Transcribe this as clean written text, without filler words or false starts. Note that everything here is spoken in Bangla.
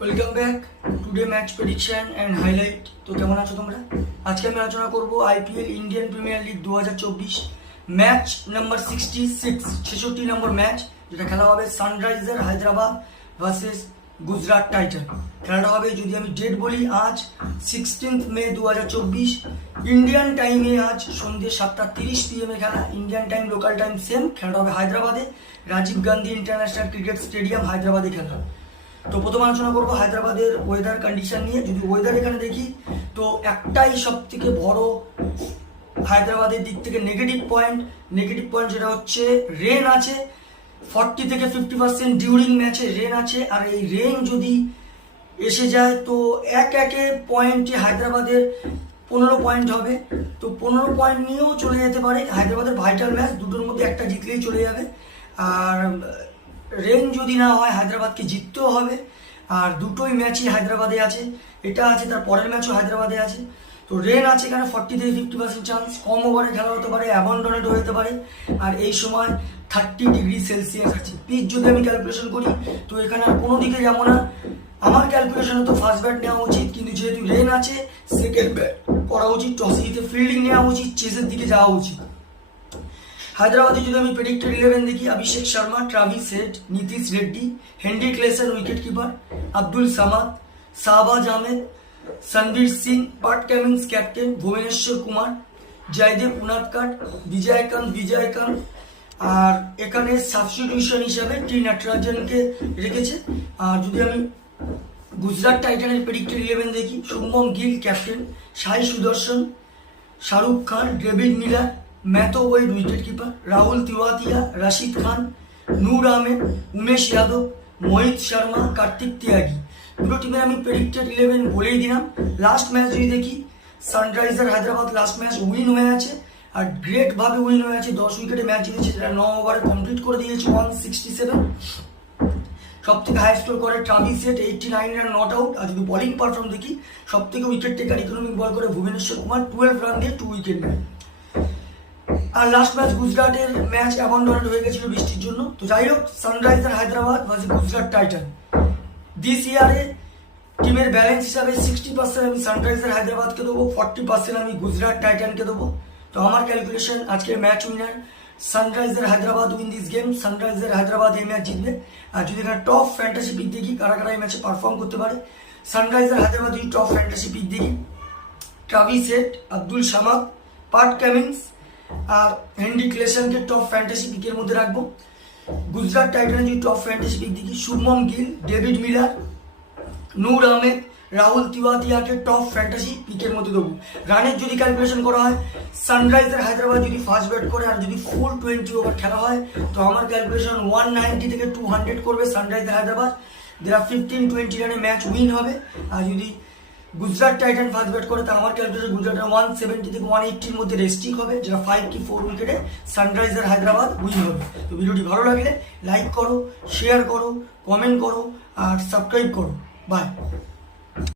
Welcome back today match prediction and highlight. তো কেমন আছো তোমরা? আজকে আমি আলোচনা করব IPL Indian premier league 2024 match number 66 নম্বর ম্যাচ, যেটা খেলা হবে sunriser Hyderabad versus Gujarat Titan. খেলাটা হবে, যদি আমি ডেট বলি, আজ 16 মে 2024 ইন্ডিয়ান টাইমে, আজ সন্ধ্যে 7:30 PM খেলা। Indian time, local time same. খেলাটা হবে হায়দ্রাবাদে, Rajiv Gandhi international cricket stadium হায়দ্রাবাদে খেলা। তো প্রথম আলোচনা করবো হায়দ্রাবাদের ওয়েদার কন্ডিশন নিয়ে। যদি ওয়েদার এখানে দেখি, তো একটাই সব থেকে বড় হায়দ্রাবাদের দিক থেকে নেগেটিভ পয়েন্ট, যেটা হচ্ছে রেন আছে। 40 থেকে 50% ডিউরিং ম্যাচে রেন আছে। আর এই রেন যদি এসে যায় তো একে পয়েন্টে হায়দ্রাবাদের 15 পয়েন্ট হবে। তো 15 পয়েন্ট নিয়েও চলে যেতে পারে। হায়দ্রাবাদের ভাইটাল ম্যাচ, দুটোর মধ্যে একটা জিতলেই চলে যাবে। আর রেন যদি না হয়, হায়দ্রাবাদকে জিততেও হবে। আর দুটোই ম্যাচই হায়দ্রাবাদে আছে, এটা আছে, তার পরের ম্যাচও হায়দ্রাবাদে আছে। তো রেন আছে এখানে 40 থেকে 50% চান্স। কম ওভারে খেলা হতে পারে, অ্যাবন্ডনেড হতে পারে। আর এই সময় 30°C আছে। পিচ যদি আমি ক্যালকুলেশন করি, তো এখানে আর কোনো দিকে যাবো না। আমার ক্যালকুলেশনে তো ফার্স্ট ব্যাট নেওয়া উচিত, কিন্তু যেহেতু রেন আছে, সেকেন্ড ব্যাট করা উচিত। টসে জিতে ফিল্ডিং নেওয়া উচিত, চেসের দিকে যাওয়া উচিত। হায়দ্রাবাদে যদি আমি প্রেডিক্টেড 11 দেখি, Abhishek Sharma, Travis Head, Nitish Reddy, Henry Klaasen wicket keeper, Abdul Samad, Shahbaz Ahmed, Sanvir Singh, Pat Cummins captain, Bhuvneshwar Kumar, Jaydev Unadkat, Vijayakanth. আর এখানে সাবস্টিটিউশন হিসাবে টি নটরাজনকে রেখেছে। আর যদি আমি গুজরাট টাইটানের প্রেডিক্টেড 11 দেখি, শুভম গিল ক্যাপ্টেন, সাই সুদর্শন, Shahrukh Khan, David Miller, Matthew ওয়েড wicket keeper, Rahul তিওয়াতিয়া, Rashid Khan, নূর আহমেদ, উমেশ যাদব, মোহিত শর্মা, কার্তিক ত্যাগী। দুটো টিমের আমি প্রেডিক্টেড 11 বলেই দিলাম। লাস্ট ম্যাচ যদি দেখি, sunriser Hyderabad last match win হয়ে আছে, আর গ্রেট ভাবে উইন হয়ে আছে। 10 উইকেটে ম্যাচ জিতেছে, যেটা 9 ওভারে কমপ্লিট করে দিয়েছে 167। সব থেকে হাই স্কোর করে Travis Head, 89 run not out. আর যদি বোলিং পারফর্ম দেখি, সব থেকে উইকেট টেকার ইকোনমিক বল করে ভুবনেশ্বর কুমার, 12 রান দিয়ে 2 উইকেট নেয়। আর লাস্ট ম্যাচ গুজরাটের ম্যাচ অ্যাবন্ডনেড হয়ে গেছিল বৃষ্টির জন্য। তো যাই হোক, sunriser Hyderabad versus Gujarat Titan. This ইয়ারে টিমের ব্যালেন্স হিসাবে 60% আমি সানরাইজার হায়দ্রাবাদকে দেবো, 40% আমি গুজরাট টাইটানকে দেবো। তো আমার ক্যালকুলেশন, আজকের match winner sunriser Hyderabad win this game. Sunriser Hyderabad এই ম্যাচ জিতবে। আর যদি এখানে টপ ফ্যান্টাসি পিক দেখি, কারা কারা এই ম্যাচে পারফর্ম করতে পারে, সানরাইজার হায়দ্রাবাদ যদি টপ ফ্যান্টাসি পিক দেখি, ট্রাভিস হেড, আব্দুল সামাদ, পাট কামিন্স আর হেনরি ক্লেসনকে টপ ফ্যান্টাসি পিকের মধ্যে রাখবো। গুজরাট টাইটানের যদি টপ ফ্যান্টাসি পিক দেখি, শুভম গিল, ডেভিড মিলার, নূর আহমেদ, রাহুল তিওয়াতিয়াকে টপ ফ্যান্টাসি পিকের মধ্যে দেবো। রানের যদি ক্যালকুলেশন করা হয়, সানরাইজার হায়দ্রাবাদ যদি ফার্স্ট ব্যাট করে আর যদি ফুল 20 ওভার খেলা হয়, তো আমার ক্যালকুলেশন 190 থেকে 200 করবে সানরাইজার হায়দ্রাবাদ। যারা 15-20 রানে ম্যাচ উইন হবে। আর যদি গুজরাট টাইটান ফার্স্ট ব্যাট করে, তা আমার ক্যালকুলেশন গুজরাটের 170 থেকে 180-র মধ্যে রেস্টিং হবে, যেটা 5 কি 4 উইকেটে সানরাইজার হায়দ্রাবাদ উইন হবে। তো ভিডিওটি ভালো লাগলে লাইক করো, শেয়ার করো, কমেন্ট করো আর সাবস্ক্রাইব করো। বাই।